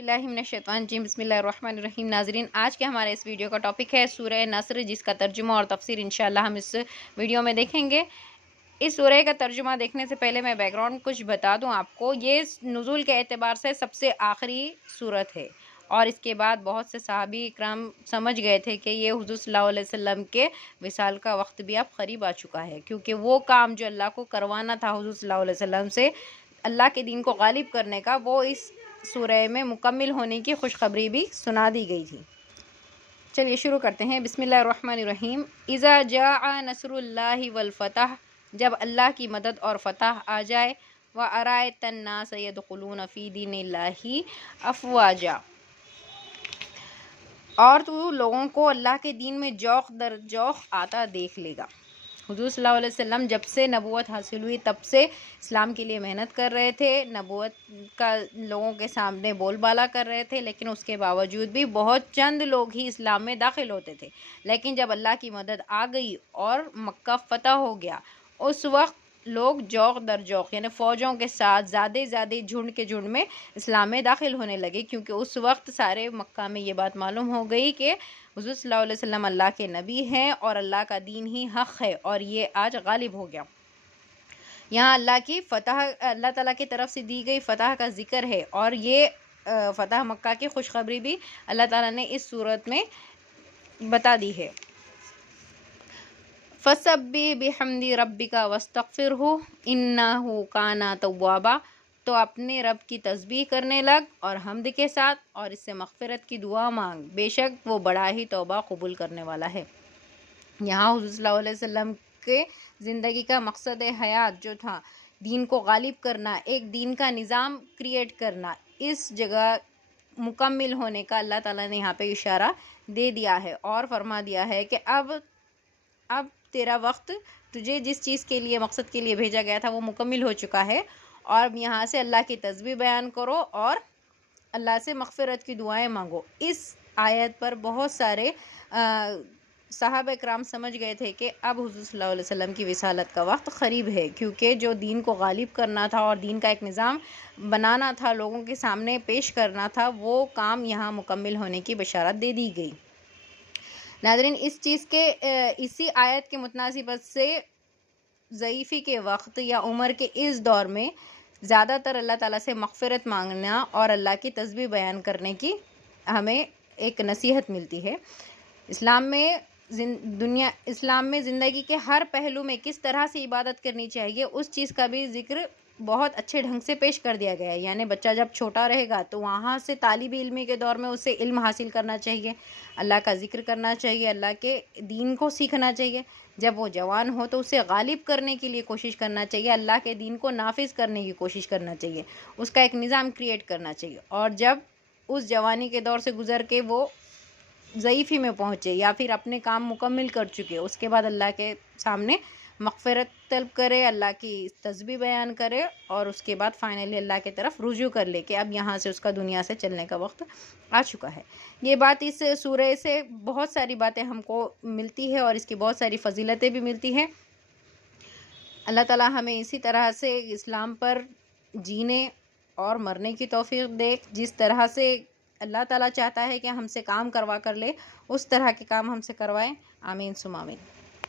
बिस्मिल्लाहिर्रहमानिर्रहीम। नाजरीन, आज के हमारे इस वीडियो का टॉपिक है सूरह नस्र, जिसका तर्जुमा और तफसीर इंशाअल्लाह हम इस वीडियो में देखेंगे। इस सूरह का तर्जुमा देखने से पहले मैं बैकग्राउंड कुछ बता दूं आपको। ये नुज़ूल के एतबार से सबसे आखिरी सूरत है और इसके बाद बहुत से सहाबी इकराम समझ गए थे कि ये हुज़ूर सल्लल्लाहु अलैहि वसल्लम के विसाल का वक्त भी अब करीब आ चुका है, क्योंकि वो काम जो अल्लाह को करवाना था हुज़ूर सल्लल्लाहु अलैहि वसल्लम से, अल्लाह के दीन को गालिब करने का, वो इस सूरह में मुकम्मिल होने की खुशखबरी भी सुना दी गई थी। चलिए शुरू करते हैं। बिस्मिल्लाहिर्रहमानिर्रहीम। इज़ा जाअ नस्रुल्लाहि वल फतह, जब अल्लाह की मदद और फतह आ जाए। व अरायतन नास यदखुलून फी दीनिल्लाहि अफ़वाजा, और तू लोगों को अल्लाह के दीन में जौख दर जौख आता देख लेगा। हुज़ूर सल्लल्लाहु अलैहि वसल्लम जब से नबूवत हासिल हुई तब से इस्लाम के लिए मेहनत कर रहे थे, नबूवत का लोगों के सामने बोलबाला कर रहे थे, लेकिन उसके बावजूद भी बहुत चंद लोग ही इस्लाम में दाखिल होते थे। लेकिन जब अल्लाह की मदद आ गई और मक्का फ़तह हो गया, उस वक्त लोग जौक दर जौक यानी फ़ौजों के साथ ज़्यादा झुंड के झुंड में इस्लाम में दाखिल होने लगे, क्योंकि उस वक्त सारे मक्का में ये बात मालूम हो गई कि हुज़ूर सल्लल्लाहु अलैहि वसल्लम अल्लाह के नबी हैं और अल्लाह का दीन ही हक़ है और ये आज गालिब हो गया। यहाँ अल्लाह की फ़तह, अल्लाह ताला की तरफ से दी गई फ़तह का ज़िक्र है और ये फ़तह मक्का की खुशखबरी भी अल्लाह ताला ने इस सूरत में बता दी है। फसब्बि बिहम्दि रब्बिका वस्तगफिरहु इन्नहु काना तव्वाबा, तो अपने रब की तस्बीह करने लग और हम्द के साथ और इससे मग़फ़िरत की दुआ मांग, बेशक वो बड़ा ही तौबा कबूल करने वाला है। यहाँ हुज़ूर सल्लल्लाहु अलैहि वसल्लम के ज़िंदगी का मकसद हयात जो था, दीन को गालिब करना, एक दीन का निज़ाम क्रिएट करना, इस जगह मुकम्मिल होने का अल्लाह ताला ने यहाँ पे इशारा दे दिया है और फरमा दिया है कि अब तेरा वक्त, तुझे जिस चीज़ के लिए, मकसद के लिए भेजा गया था, वो मुकम्मिल हो चुका है। और अब यहाँ से अल्लाह की तस्बीह बयान करो और अल्लाह से मग़फ़िरत की दुआएं मांगो। इस आयत पर बहुत सारे सहाबा इकराम समझ गए थे कि अब हुज़ूर सल्लल्लाहु अलैहि वसल्लम की विसालत का वक्त क़रीब है, क्योंकि जो दीन को गालिब करना था और दीन का एक निज़ाम बनाना था, लोगों के सामने पेश करना था, वो काम यहाँ मुकम्मिल होने की बशारत दे दी गई। नाज़रीन, इस चीज़ के इसी आयत के मुतनासिबत से ज़ईफ़ी के वक्त या उम्र के इस दौर में ज़्यादातर अल्लाह ताला से मग़फ़िरत मांगना और अल्लाह की तस्बीह बयान करने की हमें एक नसीहत मिलती है। इस्लाम में ज़िंदगी के हर पहलू में किस तरह से इबादत करनी चाहिए, उस चीज़ का भी ज़िक्र बहुत अच्छे ढंग से पेश कर दिया गया है। यानी बच्चा जब छोटा रहेगा तो वहाँ से तालिब इल्मी के दौर में उसे इल्म हासिल करना चाहिए, अल्लाह का ज़िक्र करना चाहिए, अल्लाह के दीन को सीखना चाहिए। जब वो जवान हो तो उसे गालिब करने के लिए कोशिश करना चाहिए, अल्लाह के दीन को नाफिज़ करने की कोशिश करना चाहिए, उसका एक निज़ाम क्रिएट करना चाहिए। और जब उस जवानी के दौर से गुज़र के वो ज़ईफ़ी में पहुँचे या फिर अपने काम मुकम्मिल कर चुके, उसके बाद अल्लाह के सामने मग़फ़िरत तलब करे, अल्लाह की तस्बीह बयान करे और उसके बाद फ़ाइनली अल्लाह की तरफ रुजू कर ले कि अब यहाँ से उसका दुनिया से चलने का वक्त आ चुका है। ये बात इस सूरह से बहुत सारी बातें हमको मिलती है और इसकी बहुत सारी फ़जीलतें भी मिलती हैं। अल्लाह ताला हमें इसी तरह से इस्लाम पर जीने और मरने की तौफ़ीक़ दे। जिस तरह से अल्लाह ताला चाहता है कि हमसे काम करवा कर ले, उस तरह के काम हमसे करवाएं। आमीन सुम आमीन।